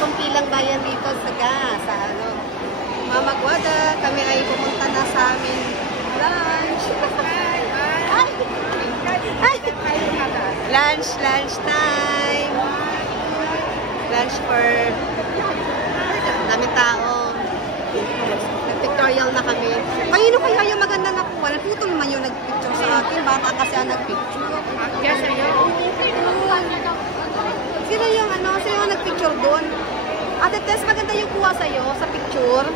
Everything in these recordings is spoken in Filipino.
kumpi lang bayan dito sa ano. Mama Guada, kami ay pumunta na sa amin lunch. Lunch time. Lunch for dami tao. Nag-pictorial na kami. Kanino kaya yung maganda nakuha? Naputol naman yung nag-picture sa akin. Bata kasi ang nag-picture. Sino yung sino yung nag-picture doon? Ate Tess, maganda yung kuha sa'yo sa picture.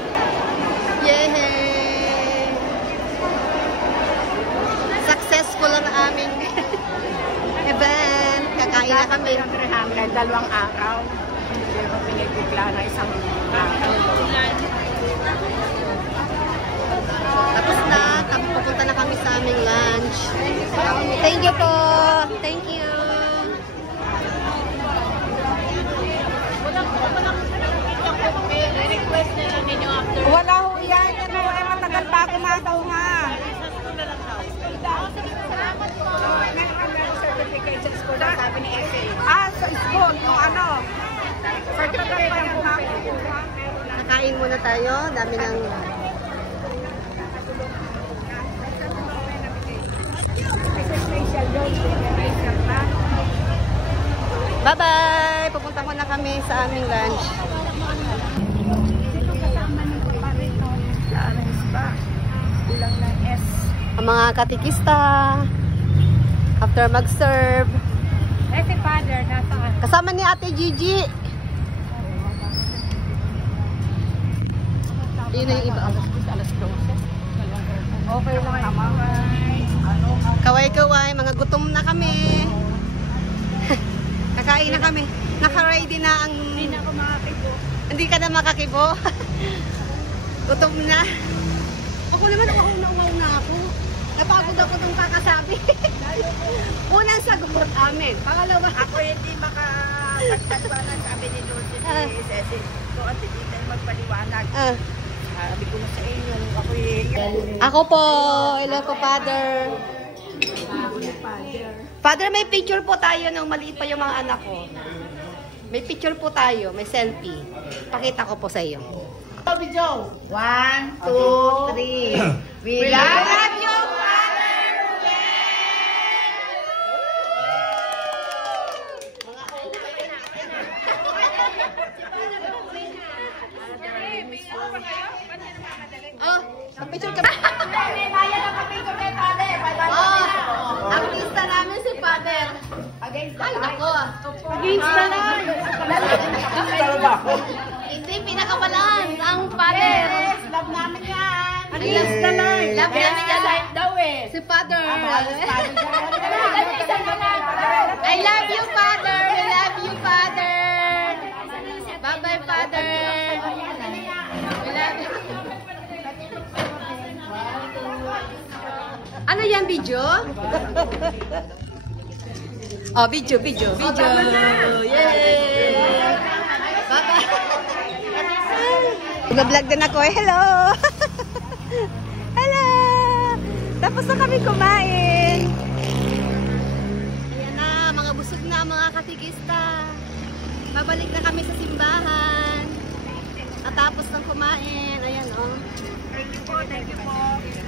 Yehey! Successful ang aming event. Kakain na kami. 200, 2 araw. Hindi ko pinipigla na isang araw. Tapos na, pupunta na kami sa aming lunch. Thank you po. Thank you. Wala ho yan. Matagal pa ako makuha. Certifications ko na sabi ni SA. Sa school. Kung ano. Certificate pa yung makuha. Nakain muna tayo. Dami ng... Bye-bye! Pupunta ko na kami sa aming lunch. Ang mga katikista after mag-serve. Si Father, nasaan? Kasama ni Ate Gigi. Yun na yung iba. Alas 12. Okay lang. Kaway-kaway, mga gutom na kami. Kakain na kami. Naka-ready na ang... Hindi na ako makakibo. Hindi ka na makakibo. Gutom na. Ako naman, nakaunaw na ako. Napagod ako itong kakasabi. Unang sagot amin. Pangalawa. Ako hindi makapagpaliwanag. Sabi ni Dulce ni Cecil. So, at hindi tayo magpaliwanag. Sabi ko na sa inyo. Ako po. Hello po, Father. Father, may picture po tayo nung maliit pa yung mga anak ko. May picture po tayo. May selfie. Pakita ko po sa iyo. 1, 2, 3. We love you, Father Oh, picture ka ba? Ang lista namin si Father. Ay, nako. Against the line. Hindi, pinakabalance ang Father. Love namin yan. Against the line. Love namin yan. Daw eh. Si Father. I love you, Father. I love you, Father. Bye-bye, Father. We love you. Ano yan, video? Oh, video. Yay! Bye-bye. Nag-vlog din ako eh. Hello! Hello! Tapos na kami kumain. Ayan na, mga busog na mga katikista. Babalik na kami sa simbahan. At tapos ng kumain. Ayan oh.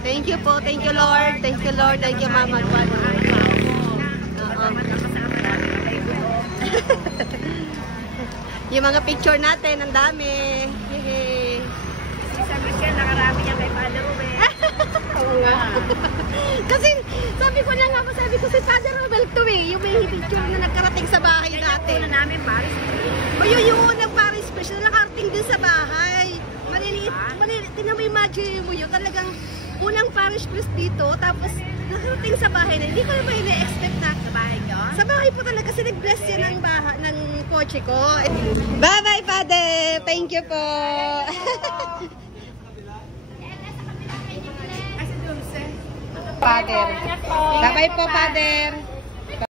Thank you po. Thank you Lord. Thank you Lord. Thank you Mama. Yung mga picture natin, ang dami. Yehey. Sabi siya, nakarami niya kay Father Ruben. Oo nga. Kasi sabi ko si Father Robel to eh. Yung may picture na nagkarating sa bahay natin. Una namin, Paris. Yung unang Paris special na nakarating din sa bahay. Maliliit. Tingnan mo, imagine mo yun. Talagang unang Paris Press dito. Tapos nakarating sa bahay na. Hindi ko naman ina-expect na. Sa bahay niyo? Sa bahay po talaga. Kasi nag-bless yan ng kotse ko. Bye-bye, Father. Thank you po. Father. Bye-bye po, Father.